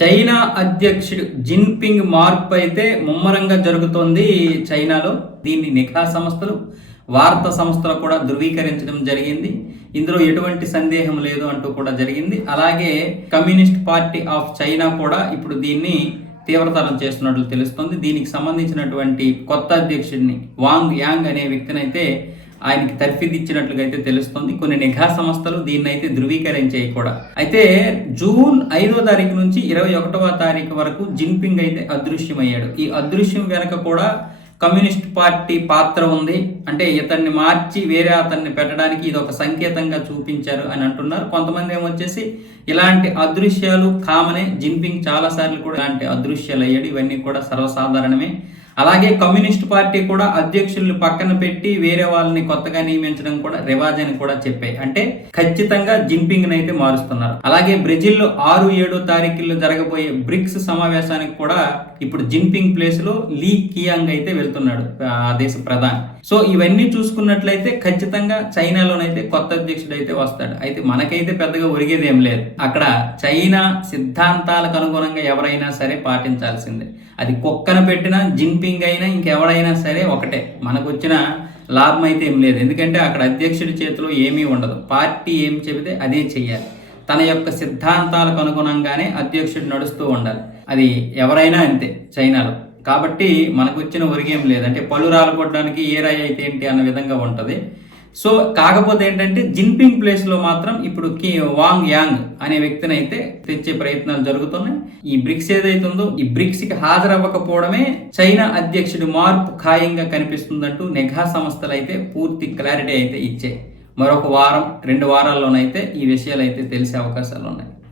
China అధ్యక్షుడు Jinping మార్పు అయితే ముమ్మరంగా జరుగుతోంది చైనాలో. దీన్ని నిఘా సంస్థలు వార్తా సంస్థలు కూడా ధృవీకరించడం జరిగింది. ఇందులో ఎటువంటి సందేహం లేదు అంటూ కూడా జరిగింది. అలాగే కమ్యూనిస్ట్ పార్టీ ఆఫ్ చైనా కూడా ఇప్పుడు దీన్ని తీవ్రతరం చేస్తున్నట్లు తెలుస్తుంది. దీనికి సంబంధించినటువంటి కొత్త అధ్యక్షుడిని వాంగ్ యాంగ్ అనే వ్యక్తినైతే ఆయనకి తర్ఫీదు అయితే తెలుస్తుంది. కొన్ని నిఘా సంస్థలు దీన్ని అయితే ధృవీకరించాయి కూడా అయితే జూన్ ఐదో తారీఖు నుంచి ఇరవై ఒకటవ తారీఖు వరకు జిన్పింగ్ అయితే అదృశ్యమయ్యాడు. ఈ అదృశ్యం వెనక కూడా కమ్యూనిస్ట్ పార్టీ పాత్ర ఉంది. అంటే ఇతన్ని మార్చి వేరే అతన్ని పెట్టడానికి ఇది ఒక సంకేతంగా చూపించారు అని అంటున్నారు. కొంతమంది ఏమొచ్చేసి ఇలాంటి అదృశ్యాలు కామనే జిన్పింగ్ చాలా సార్లు కూడా ఇలాంటి అదృశ్యాలు అయ్యాడు ఇవన్నీ కూడా సర్వసాధారణమే. అలాగే కమ్యూనిస్ట్ పార్టీ కూడా అధ్యక్షుల్ని పక్కన పెట్టి వేరే వాళ్ళని కొత్తగా నియమించడం కూడా రివాజ్ అని కూడా చెప్పాయి. అంటే ఖచ్చితంగా జిన్పింగ్ అయితే మారుస్తున్నారు. అలాగే బ్రెజిల్లో ఆరు ఏడో తారీఖుల్లో జరగబోయే బ్రిక్స్ సమావేశానికి కూడా ఇప్పుడు జిన్పింగ్ ప్లేస్లో లీ కియాంగ్ అయితే వెళ్తున్నాడు ఆ దేశ ప్రధాని. సో ఇవన్నీ చూసుకున్నట్లయితే ఖచ్చితంగా చైనాలోనైతే కొత్త అధ్యక్షుడు అయితే వస్తాడు. అయితే మనకైతే పెద్దగా ఒరిగేది ఏం లేదు. అక్కడ చైనా సిద్ధాంతాలకు అనుగుణంగా ఎవరైనా సరే పాటించాల్సిందే. అది కుక్కన పెట్టినా జిన్పింగ్ అయినా ఇంకెవడైనా సరే ఒకటే. మనకు వచ్చిన లాభం అయితే ఏం లేదు. ఎందుకంటే అక్కడ అధ్యక్షుడి చేతిలో ఏమీ ఉండదు. పార్టీ ఏం చెబితే అదే చెయ్యాలి. తన యొక్క సిద్ధాంతాలకు అనుగుణంగానే అధ్యక్షుడు నడుస్తూ ఉండాలి. అది ఎవరైనా అంతే చైనాలో. కాబట్టి మనకు వచ్చిన ఒరిగేం లేదు. అంటే పళ్ళు రాలగొట్టడానికి ఏ రాయి అయితే ఏంటి అన్న విధంగా ఉంటుంది. సో కాకపోతే ఏంటంటే జిన్పింగ్ ప్లేస్లో మాత్రం ఇప్పుడు కి వాంగ్ యాంగ్ అనే వ్యక్తిని అయితే తెచ్చే ప్రయత్నాలు జరుగుతున్నాయి. ఈ బ్రిక్స్ ఏదైతే ఉందో ఈ బ్రిక్స్కి హాజరవ్వకపోవడమే చైనా అధ్యక్షుడి మార్పు ఖాయంగా కనిపిస్తుందంటూ నెఘా సంస్థలు అయితే పూర్తి క్లారిటీ అయితే ఇచ్చాయి. మరొక వారం రెండు వారాల్లోనైతే ఈ విషయాలు అయితే తెలిసే అవకాశాలు ఉన్నాయి.